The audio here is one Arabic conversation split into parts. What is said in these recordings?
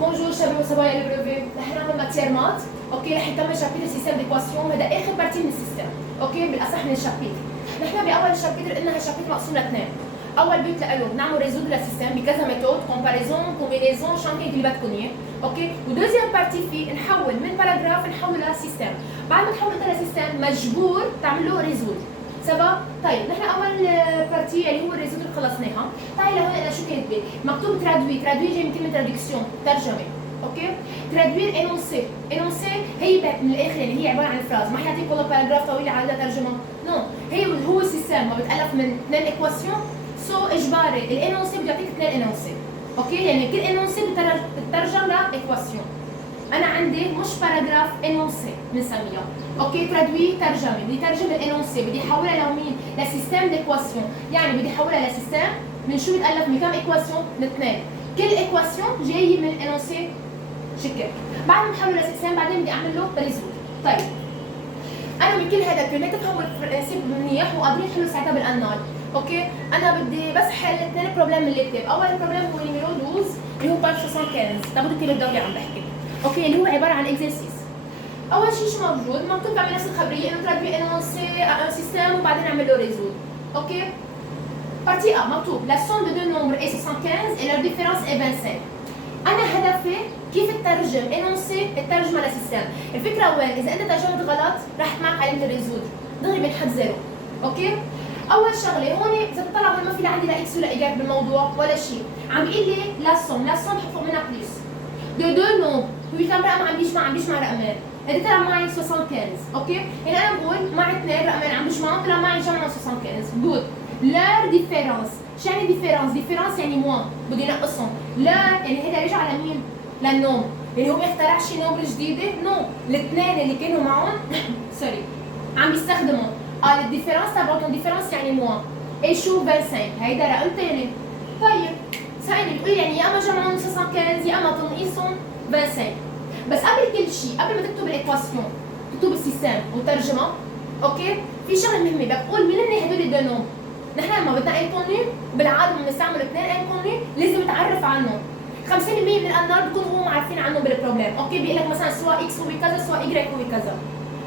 بونجور شباب وصبايا البروفي، رح نعمل ماتير مات، اوكي رح يكمل شابتر سيستم ديكواسيون، هذا اخر بارتي من السيستم، اوكي بالاصح من الشابتر. نحن باول شابتر قلنا هالشابتر مقسوم لاثنين، اول بيت له نعمل ريزود للسيستم بكذا ميثود، كومباريزون، كومبينيزون، شانكينج اللي بدكم اياه، اوكي، ودوزيام بارتي فيه نحول من باراجراف نحوله لسيستم، بعد ما تحول انت لسيستم مجبور تعمل له ريزود. سبا؟ طيب نحن اول بارتي اللي هو الريزود اللي خلصناها، تعالي لهون انا شو كاتبه؟ مكتوب ترادوي، ترادوي جاي من كلمه تراديكسيون، ترجمه، اوكي؟ ترادوير انونسي، انونسي هي من الاخر يعني هي عباره عن فراز، ما حيعطيك والله باراجراف طويل على ترجمه، نو، هي هو سيستم ما بتالف من اثنين ايكواسيون، سو اجباري الانونسي بده يعطيك اثنين انونسي، اوكي؟ يعني كل انونسي بتترجم لايكواسيون. انا عندي مش باراجراف انونسي بنسميها، اوكي؟ ترادوي ترجمه، بدي ترجم الانونسي، بدي احولها لمين؟ لسيستم ديكواسيون، يعني بدي احولها لسيستم من شو بيتالف من كم ايكواسيون؟ من اثنين، كل ايكواسيون جايه من انونسي شكل، بعد ما احوله لسيستم بعدين بدي اعمل له ريزولت. طيب انا من كل هذا الكلمات تفهموا البرنسيب منيح وقادرين تحلوا ساعتها بالانال، اوكي؟ انا بدي بس حل اثنين بروبلم من اللي كتب، اول بروبلم هو نيميرو 12 اللي هو باج 75، تاخذوا الكلمه الدوري عم بحكي، اوكي؟ اللي هو عباره عن اكزرسيس. اول شيء شو موجود؟ مكتوب بعمل نفس الخبريه انه ترادوي انونسي ان سيستم وبعدين اعمل له ريزولت، اوكي؟ بارتي ا مكتوب لا سوم دو دو نومبر اي 75 et leur différence est 25. انا هدفي كيف تترجم انونسي الترجمه لسيستم، الفكره وين؟ اذا انت ترجمت غلط رح معك علامه الريزولت دغري بنحط زيرو، اوكي؟ اول شغله هون اذا بتطلع هون ما في لا عندي لا اكس ولا ايجار بالموضوع ولا شيء، عم بيقول لي لا سوم بحط فوق منها بليس دو دو نومبر، هو كم رقم عم بيجمع رقمين، هذا طلع معي 75، اوكي؟ يعني انا بقول معي اثنين رقمين عم بيجمعوا طلع معي جمع 75، جود. لار ديفيرونس، شو يعني ديفيرونس؟ ديفيرونس يعني موان، بدي نقصهم، لا يعني هذا رجع على مين؟ للنوم، يعني هو ما اخترعش نومبر جديده، نو، الاثنين اللي كانوا معهم سوري عم بيستخدموا الديفيرونس تبعتهم، ديفيرونس يعني موان، اي شو 25، هيدا رقم ثاني. طيب ثاني بتقولي يعني يا اما جمعهم 75 يا اما تنقيصهم 25، بس قبل كل شيء قبل ما تكتب الايكواسيون تكتب السيستم وترجمه، اوكي؟ في شغله مهمه بدك تقول مين هن هدول الدو نوم، نحن لما بدنا انكوني بالعاده بنستعمل اثنين انكوني لازم نتعرف عنهم، 50% من الانار بكونوا هم عارفين عنهم بالبروبلم، اوكي؟ بيقول لك مثلا سواء اكس هو بكذا سواء واي هو بكذا،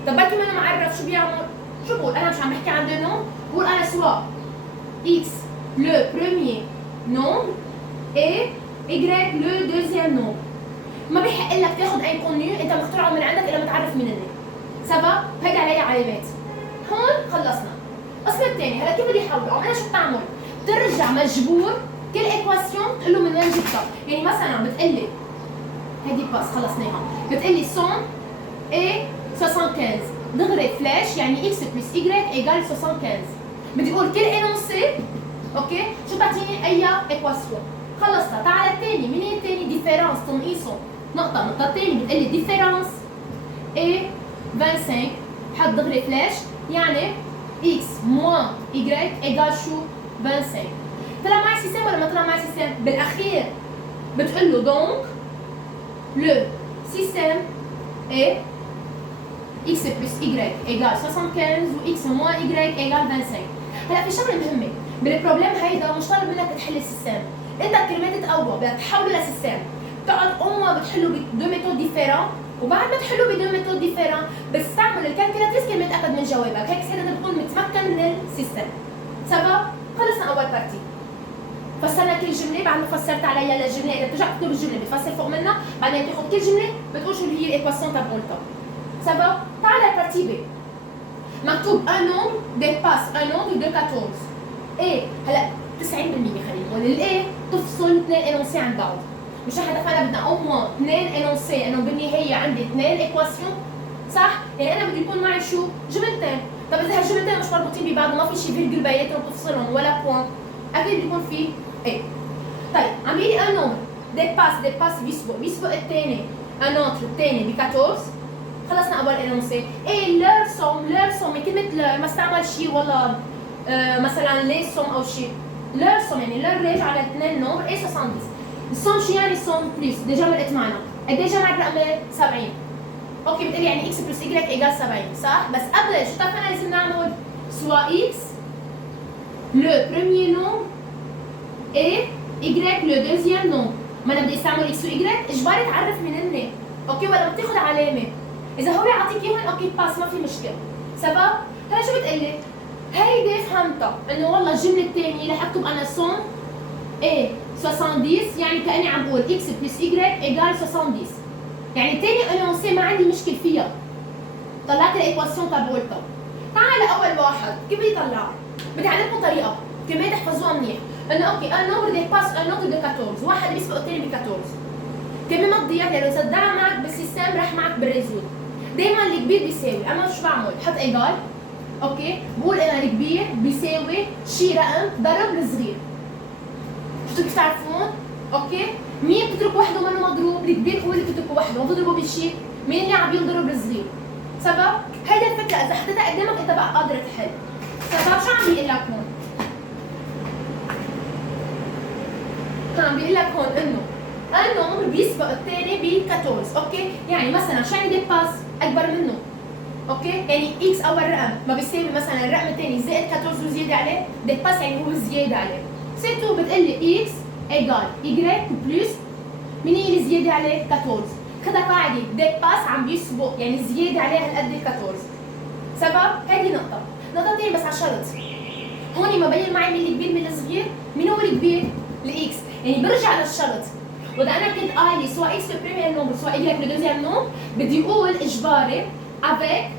طب بركي ما انا معرف شو بيعمل، شو بقول؟ انا مش عم بحكي عن دو نوم، بقول انا سواء اكس لو بروميير نوم اي ايغريك لو دوزيام نوم، ما بيحق لك تاخذ انكوني انت مخترعه من عندك الا ما تعرف مين هن، سبا؟ هيدي عليها علامات. هون خلصنا. القسم الثاني هلا كيف بدي احوله؟ انا شو بتعمل؟ بترجع مجبور كل ايكواسيون تقول له من وين جبتها، يعني مثلا بتقلي هيدي باس خلصناها، بتقلي سون اي 75 دغري فلاش يعني اكس بلس ايغريك ايجال 75، بدي اقول كل انونسي، اوكي؟ شو بتعطيني اي ايكواسيون، خلصتها. تعال الثاني، مين هي الثاني؟ ديفيرونس تنقيصهم، نقطة الثاني بتقلي ديفيرونس اي 25 بحط دغري فلاش يعني x moins y égale شو؟ 25. طلع معي سيستم ولا ما طلع معي سيستم؟ بالاخير بتقول له دونك لو سيستم est x plus y égale 75 و x moins y égale 25. هلا في شغله مهمه بالبروبلم هيدا، مش طالب منك تحل السيستم، انت كلمات تقوى بدك تحوله لسيستم، بتقعد بتحله بدو ميثود ديفيرون، وبعد ما تحلوا بدون ميثود ديفيرون بتستعمل الكالكولاتريس كل ما تاكد من جوابك، هيك ساعتها بتكون متمكن من السيستم. سبب؟ خلصنا اول بارتي، فسرنا كل جمله، بعد ما فسرت عليها للجمله اذا بترجع تكتب الجمله بتفسر فوق منها، بعدين بتاخذ كل جمله بتقول شو هي الايكواسيون تبعولتها. سبب؟ تعال البارتي ب مكتوب ان نوم ديباس ان نوم دو 14 ايه، هلا 90% خلينا نقول الايه تفصل اثنين انونسي عن بعض، مش رح اتفقنا بدنا او اثنين انونسي انه بالنهايه عندي اثنين ايكواسيون، صح؟ يعني انا بده يكون معي شو؟ جملتين، طب اذا هالجملتين مش مربوطين ببعض وما في شيء فيرجل بيناتهم تفصلهم ولا بوان، اكيد بيكون في ايه. طيب عم بيقول لي ان نومبر ديباس بيسبق الثاني ان اوتر الثاني ب 14، خلصنا اول انونسي، ايه لور سوم من كلمه لور ما استعمل شيء والله مثلا لي سوم او شيء، لور سوم يعني لور راجع على اثنين نومبر ايه 70. السوم شو يعني سوم بلس؟ ديجا مرقت معنا، قد ايه جمعت رقمين؟ 70. اوكي بتقولي يعني اكس بلس ايجريك ايجال 70 صح؟ بس قبل شو اتفقنا لازم نعمل؟ سوا اكس لو بروميير نوم اي ايجريك لو دوزيام نوم، ما انا بدي استعمل اكس وايجريك اجباري تعرف منهن، اوكي، ولا بتاخذ علامه. اذا هو يعطيك اياهم اوكي باس ما في مشكله. سبب؟ هلا شو بتقلي؟ هيدي فهمتها انه والله الجمله الثانيه رح اكتب انا سون اي 70 يعني كاني عم بقول اكس بلس ايجريك ايجال 70. يعني الثاني انونسي ما عندي مشكل فيها. طلعت الايكواسيون تبعولتها. تعال اول واحد كيف بدي طلعها؟ بدي اعلمكم طريقه كمان تحفظوها منيح. انه اوكي ان نمبر ديباس ان نوت دو 14 واحد بيسبق الثاني ب 14. كمان ما تضيع لانه صدقها معك بالسيستم راح معك بالريزولت. دائما الكبير بيساوي، انا شو بعمل؟ بحط ايجال اوكي، بقول انا الكبير بيساوي شي رقم ضرب الصغير. شفتوا كيف تعرفون؟ اوكي؟ مين بتترك وحده ومنه مضروب؟ الكبير هو اللي بتتركه وحده، ما بتضربه بالشيء، مين اللي عم يضرب الصغير؟ سبب؟ هيدا الفكره اذا حطيتها قدامك انت بقى قادر تحل. سبب شو عم بيقول لك هون؟ عم بيقول لك هون انه النمر بيسبق الثاني ب 14، اوكي؟ يعني مثلا شو يعني ديباس؟ اكبر منه. اوكي؟ يعني اكس اول رقم ما بيساوي مثلا الرقم الثاني زائد 14 وزياده عليه، ديباس يعني هو زياده عليه. سي تو بتقلي اكس ايجال واي بلس مين هي اللي زياده عليه؟ 14. خدها قاعده ديباس عم بيسبق يعني زياده عليه هالقد ال 14. سبب؟ هذه نقطه. نقطه ثانيه بس على شرط. هون مبين معي مين الكبير من الصغير؟ مين هو الكبير؟ الاكس، يعني برجع للشرط. واذا انا كنت قايله سواء اكس لو بريمير نومبر سواء واي لو دوزيام نومبر بدي اقول اجباري افيك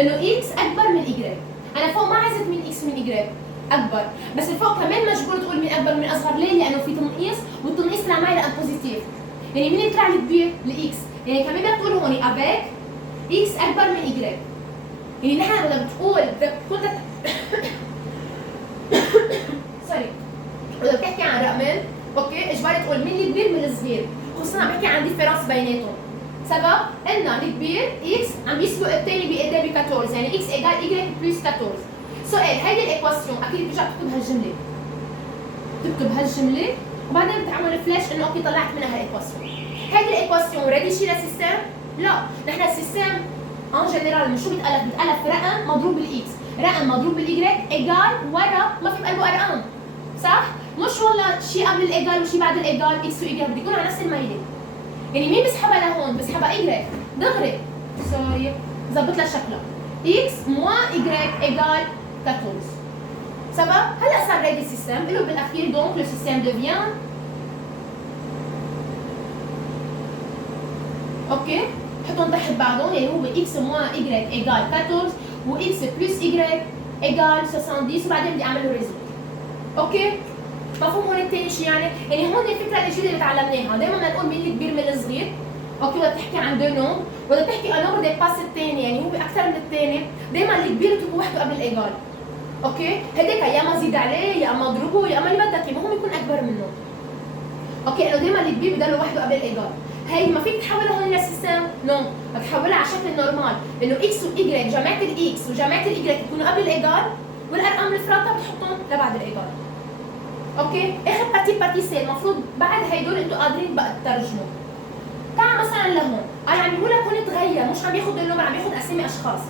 انه اكس اكبر من واي. انا فوق ما عزت مين اكس ومين واي اكبر، بس الفوق كمان مجبور تقول مين اكبر ومين اصغر. ليه؟ لانه في تنقيص والتنقيص طلع معي رقم بوزيتيف. يعني مين طلع الكبير؟ الاكس، يعني كمان بدك تقول هون افيك اكس اكبر من واي. يعني نحن بدنا بتقول بدك تكون سوري، بدك تحكي عن رقمين اوكي اجباري تقول مين الكبير من الصغير، خصوصا عم بحكي عن ديفيرنس بيناتهم. سبب؟ ان الكبير اكس عم يسبق الثاني بقدام ب 14، يعني اكس ايجال واي بلس 14. سؤال، هيدي الايكواسيون اكيد بترجع تكتب هالجمله. تكتب هالجمله وبعدين بتعمل فلاش انه اوكي طلعت منها هالايكواسيون. هيدي الايكواسيون ريدي شي للسيستم؟ لا، نحن السيستم ان جنرال من شو بيتالف؟ بيتالف رقم مضروب بالاكس، رقم مضروب بالاي ايجال ورا ما في بقلبه ارقام. صح؟ مش والله شيء قبل الايجال وشيء بعد الايجال اكس واي بده يكون على نفس الميله. يعني مين بسحبها لهون؟ بسحبها اي دغري. سوري ظبط لها شكلها. اكس موان اي ايجال 14. سبب؟ هلا صار ريدي سيستم له بالاخير دونك لو سيستم devient اوكي؟ حطهم تحت بعضهم يعني هو اكس موان اي ايجال 14 واكس بلس اي ايجال 70 وبعدين بدي اعمل له ريزولت. اوكي؟ مفهوم هون الثاني شيء يعني؟ يعني هون الفكره الجديده اللي تعلمناها، دائما بدنا نقول مين الكبير من الصغير. اوكي، وقت تحكي عن دو نوم، وقت تحكي عن نمبر ديباس الثاني يعني هو اكثر من الثاني، دائما الكبير تكون وحده قبل الايجال. اوكي؟ هديك يا اما زيد عليه يا اما اضربه يا اما اللي بدك، المهم يكون اكبر منه. اوكي، لانه دائما الكبير بضل وحده قبل الايجال. هي ما فيك تحولها هون للسيستم، نو، بدك تحولها على شكل نورمال، انه اكس واي جماعه الاكس وجماعه الاي يكونوا قبل الايجال، والارقام الفراطه بتحطهم لبعد الايجال. اوكي، اخر بارتي سي المفروض بعد هيدول انتوا قادرين بقى تترجموا. تعال مثلا لهون، انا عم بقول لك هون تغير، مش عم ياخذ النمر، عم ياخذ اسامي اشخاص.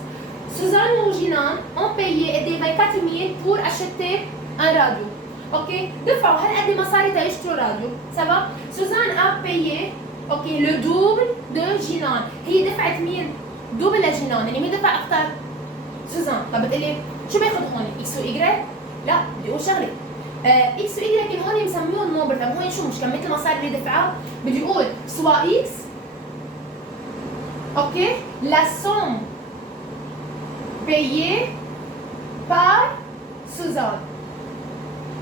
سوزان وجينان ont payé des 24 000 pour acheter un radio. اوكي، دفعوا هالقد مصاري تيشتروا راديو. سبب؟ سوزان a payé اوكي لو دوبل دو جينان، هي دفعت مين؟ دوبل لجينان، يعني مين دفع اكثر؟ سوزان. طب بتقلي شو بياخذ هون؟ اكس واي؟ لا، بدي اقول شغله. اكس واي لكن هون مسميهم نمبر، طب هون شو مش كميه المصاري اللي دفعها؟ بدي اقول سوا اكس اوكي لا سوم payée par سوزان.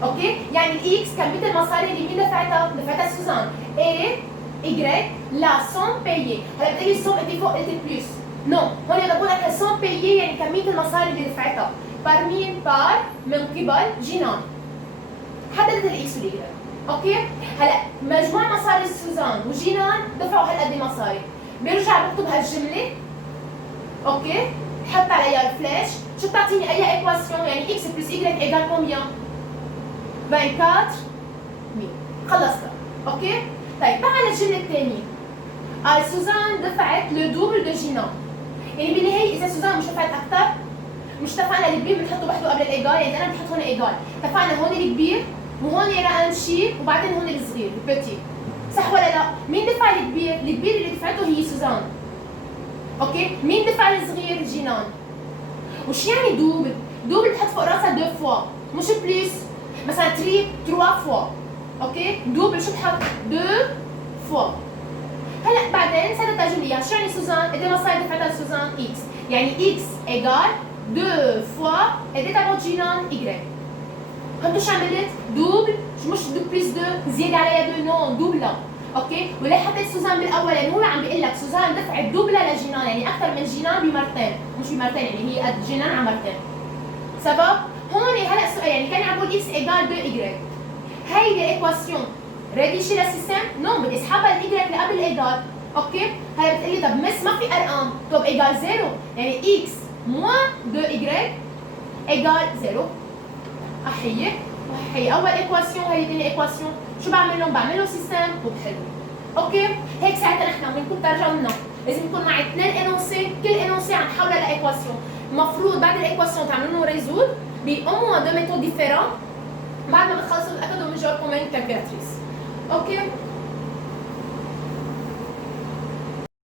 اوكي، يعني الاكس كميه المصاري اللي مين دفعتها؟ دفعتها سوزان. اي اي لا سوم payée. هلا بتقولي سوم انت فوق قلت بلس، نو، هون بدي اقول لك سوم payée يعني كميه المصاري اللي دفعتها. بار مين؟ بار من قبل جينان. حددت الاكس والاي. اوكي؟ هلا مجموع مصاري سوزان وجينان دفعوا هالقد مصاري. بيرجع بكتب هالجمله اوكي؟ بحط عليها الفلاش، شو بتعطيني اي ايكواسيون؟ يعني اكس بلس اي ايجال كومبيان؟ 24 مين؟ خلصتها، اوكي؟ طيب تعال الجمله الثانيه. سوزان دفعت لو دوبل دو جينان. يعني بالنهايه اذا سوزان مش دفعت اكثر، مش اتفقنا الكبير بنحطه وحده قبل الايجال، يعني انا بحط هون ايجال، اتفقنا هون الكبير وهون رقم شيء وبعدين هون الصغير البتي. صح ولا لا؟ مين دفع الكبير؟ الكبير اللي دفعته هي سوزان. اوكي؟ مين دفع الصغير؟ جينان. وش يعني دوبل؟ دوبل بتحط فوق راسها دو فوا مش بليس. مثلا تري تروا فوا. اوكي؟ دوبل شو بتحط؟ دو فوا. هلا بعدين صارت تجوليا شو يعني سوزان؟ قد ما صار دفعتها سوزان اكس، يعني اكس ايجال دو فوا قد تبعت جينان ايجريك. هون شو عملت؟ دوبل مش دو بلس دو زيادة عليها دو نو دوبلا. اوكي؟ وليه حطيت سوزان بالاول؟ لانه هو عم بيقول لك سوزان دفعت دوبلا لجينان، يعني اكثر من جينان بمرتين، مش بمرتين يعني هي قد جينان على مرتين. سبب؟ هون هلا السؤال يعني كان عم بقول اكس ايجال دو ايجريك. هيدي الايكواسيون ريدي شيل السيستم؟ نو بدي اسحبها الايجريك اللي قبل الايجال. اوكي؟ هلا بتقلي طب مس ما في ارقام، طب ايجال زيرو، يعني اكس موان دو ايجريك ايجال زيرو. احيي هي اول ايكواسيون وهي ثاني ايكواسيون، شو بعمل لهم؟ بعمل لهم سيستم وبحل. اوكي؟ هيك ساعتها نحن بنكون ترجمنا، لازم يكون معي اثنين انونسي، كل انونسي عم نحولها لايكواسيون، المفروض بعد الايكواسيون تعملوا لهم ريزود بأو موان دو ميثود ديفيرون، بعد ما بتخلصوا تاكدوا من جوركم من كالكولاتريس. اوكي؟